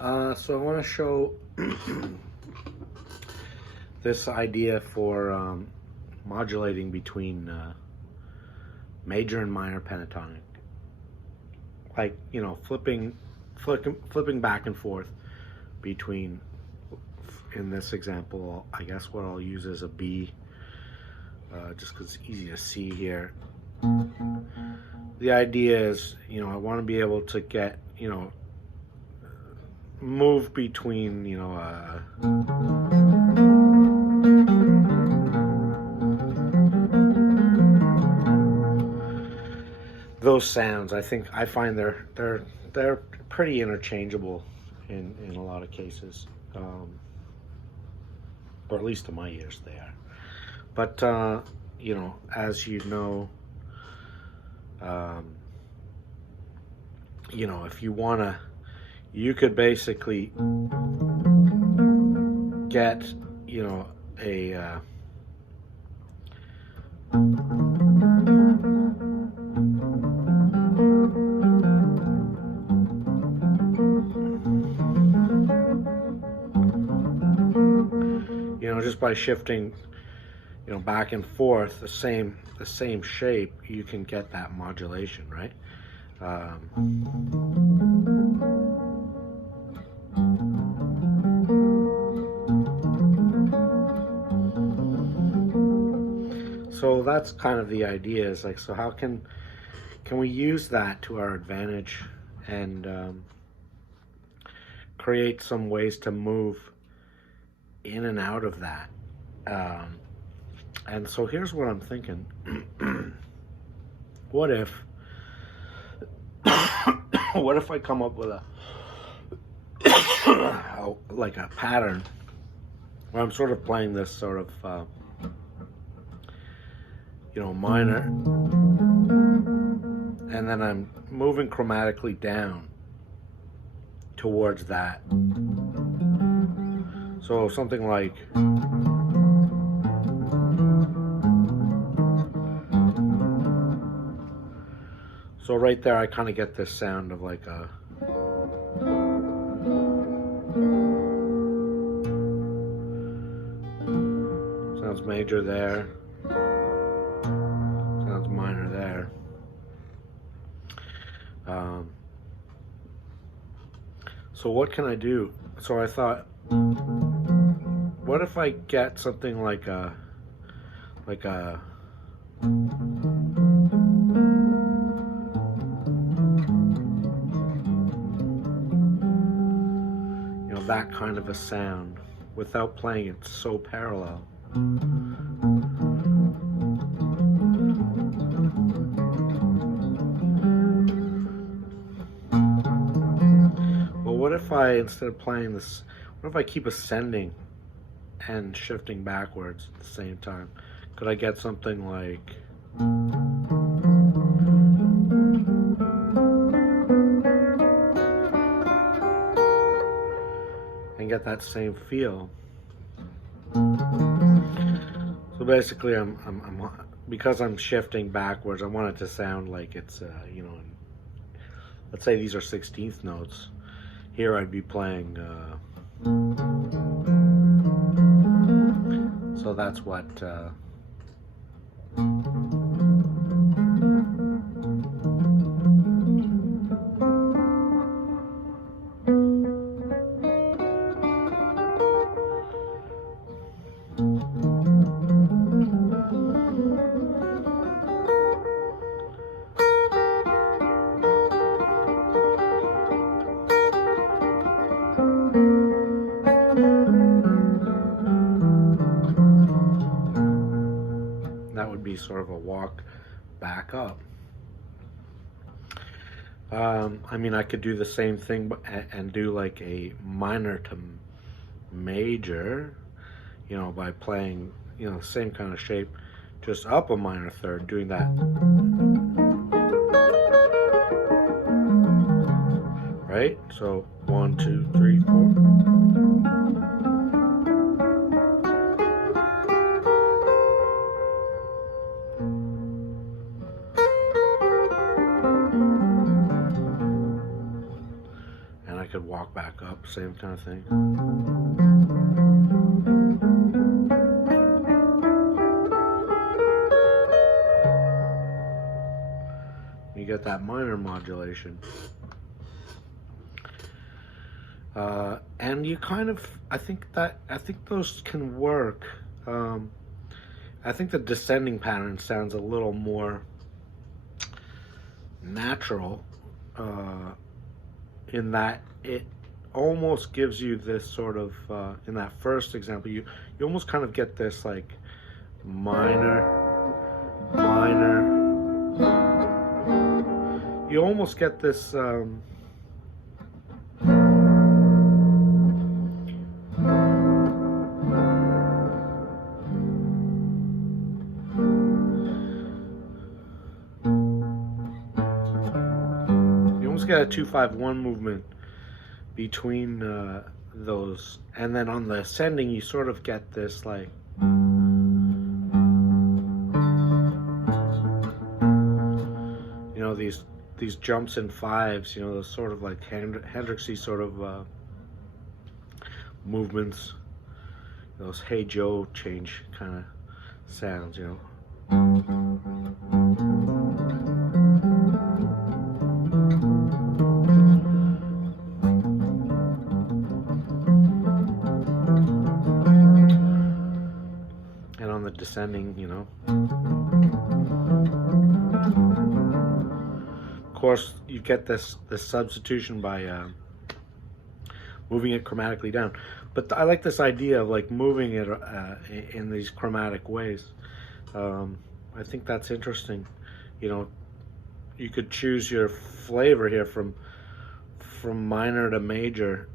So I want to show this idea for modulating between major and minor pentatonic, like flipping back and forth between. In this example, I guess what I'll use is a B, just because it's easy to see here. The idea is, I want to be able to get, move between, those sounds. I find they're pretty interchangeable in a lot of cases, or at least to my ears they are. But as you know, if you wanna, you could basically get a just by shifting back and forth the same shape, you can get that modulation, right? So that's kind of the idea, is like, so how can we use that to our advantage and create some ways to move in and out of that. And so here's what I'm thinking. What if I come up with like a pattern where I'm sort of playing this sort of minor, and then I'm moving chromatically down towards that. So something like, so right there I kind of get this sound of like a, sounds major there, sounds minor there. So what can I do? So I thought, what if I get something like a that kind of a sound without playing it so parallel. Well, what if I, instead of playing this, what if I keep ascending and shifting backwards at the same time? Could I get something like, and get that same feel? So basically, I'm because I'm shifting backwards, I want it to sound like it's let's say these are 16th notes. Here I'd be playing so that's what that would be sort of a walk back up. I mean, I could do the same thing and do like a minor to major, by playing, the same kind of shape, just up a minor third, doing that. Right? So 1, 2, 3, 4. could walk back up, same kind of thing. You get that minor modulation. And you kind of, I think those can work. I think the descending pattern sounds a little more natural, in that it almost gives you this sort of, in that first example, you almost kind of get this like minor, you almost get this, got a 2-5-1 movement between those, and then on the ascending you sort of get this like, you know, these jumps in fives, you know, those sort of like Hendrixy sort of movements, those Hey Joe change kind of sounds, you know. And on the descending, you know. Of course, you get this substitution by moving it chromatically down. But I like this idea of like moving it in these chromatic ways. I think that's interesting. You know, you could choose your flavor here from minor to major.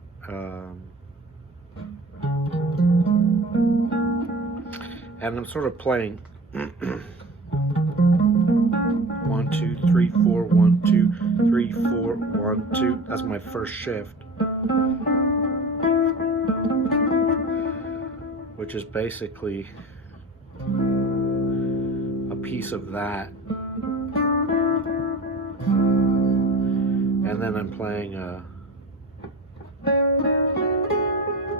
And I'm sort of playing 1, 2, 3, 4, 1, 2, 3, 4, 1, 2. That's my first shift, which is basically a piece of that. And then I'm playing a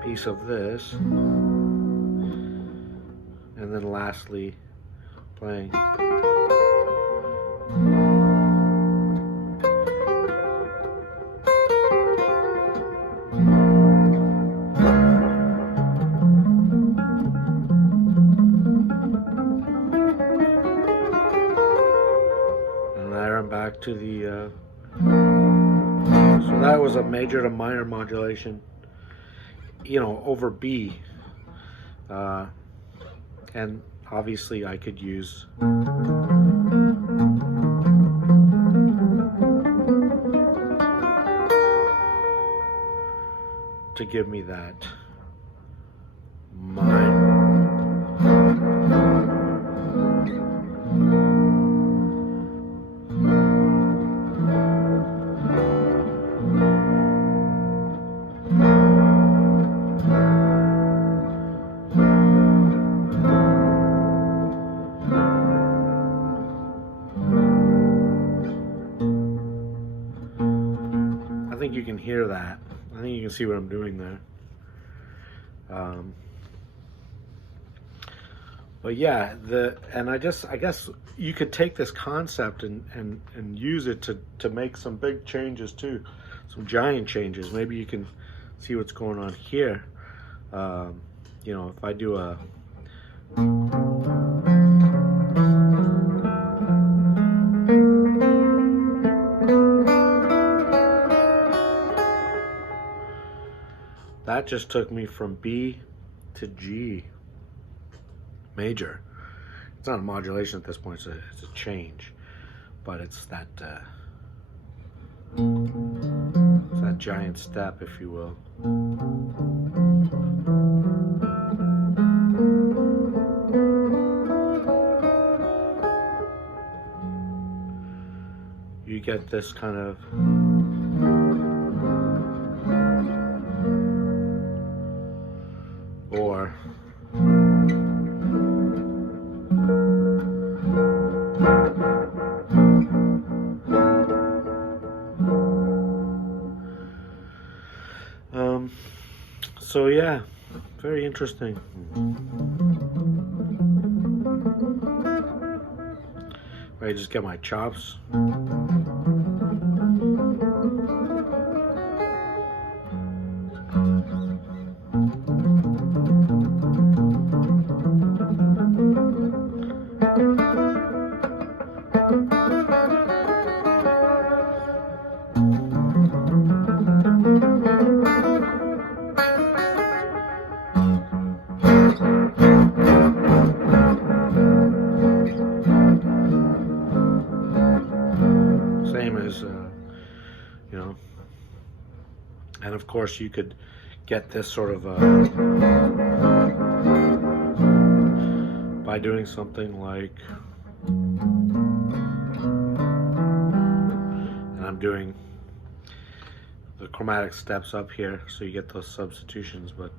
piece of this. And then lastly, playing and there I'm back to the so that was a major to minor modulation, you know, over B. And obviously I could use to give me that minor. I think you can hear that. I think you can see what I'm doing there. But yeah, I guess you could take this concept and use it to make some big changes too, some giant changes. Maybe you can see what's going on here. You know, if I do a that just took me from B to G major. It's not a modulation at this point, it's a change, but it's that giant step, if you will. You get this kind of or So yeah, very interesting. I just get my chops. Same as, you know, and of course you could get this sort of by doing something like, and I'm doing the chromatic steps up here, so you get those substitutions, but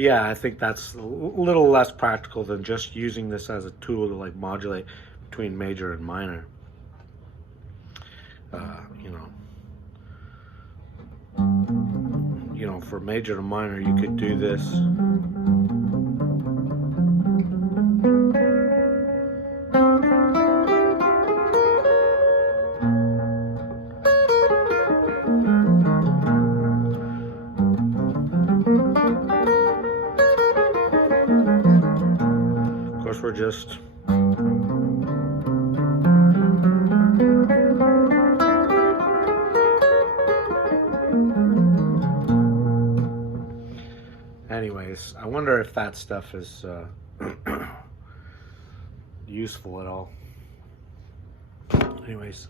yeah, I think that's a little less practical than just using this as a tool to like modulate between major and minor. You know, for major to minor, you could do this. Of course, we're just anyways, I wonder if that stuff is useful at all. Anyways.